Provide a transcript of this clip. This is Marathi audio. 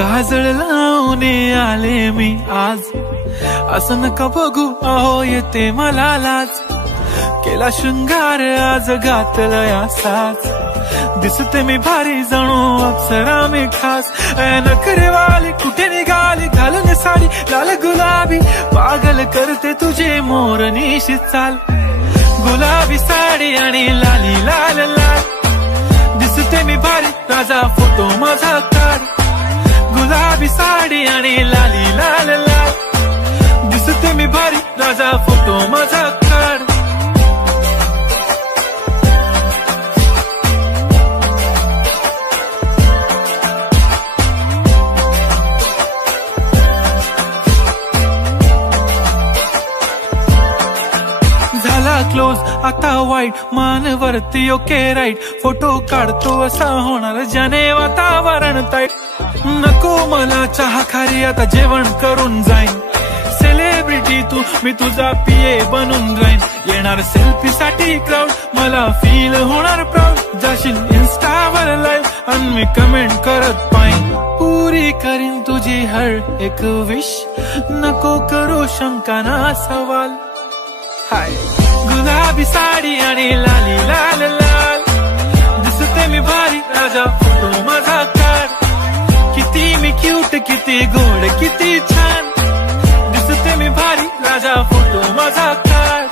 काजळ लावून आले मी आज, असं नका बघू अहो येते मला लाज. केला शृंगार आज घातलाय असाच, दिसते मी भारी जणू अप्सरा मी खास. नखरेवाली कुठे निघाली घालून साडी लाल गुलाबी, पागल करते तुझे मोरनीशी चाल. गुलाबी साडी आणि लाली लाल लाल, दिसते मी भारी राजा फोटो माझा काढ. गुलाबी साडी आणि लाली लाल लाल, दिसते मी भारी राजा फोटो माझा काढ. क्लोज आता वाईट मानवरती ओके राईट, फोटो काढतो असा होणार ज्याने वातावरण ताईट. नको मला चहा खारी आता जेवण करून जाईन, सेलिब्रिटी तू मी तुझा पिये बनून राहीन. येणार सेल्फी साठी क्राऊड मला फील होणार प्राऊड, जाशील इन्स्टावर लाईव्ह आणि मी कमेंट करत पाईन. पुरी करीन तुझी हर एक विश, नको करू शंका ना सवाल. हाय गुलाबी साडी आणि लाली लाल लाल, दिसते मी भारी राजा फोटो माझा काढ. किती मी क्यूट किती गोड किती छान, दिसते मी भारी राजा फोटो माझा काढ.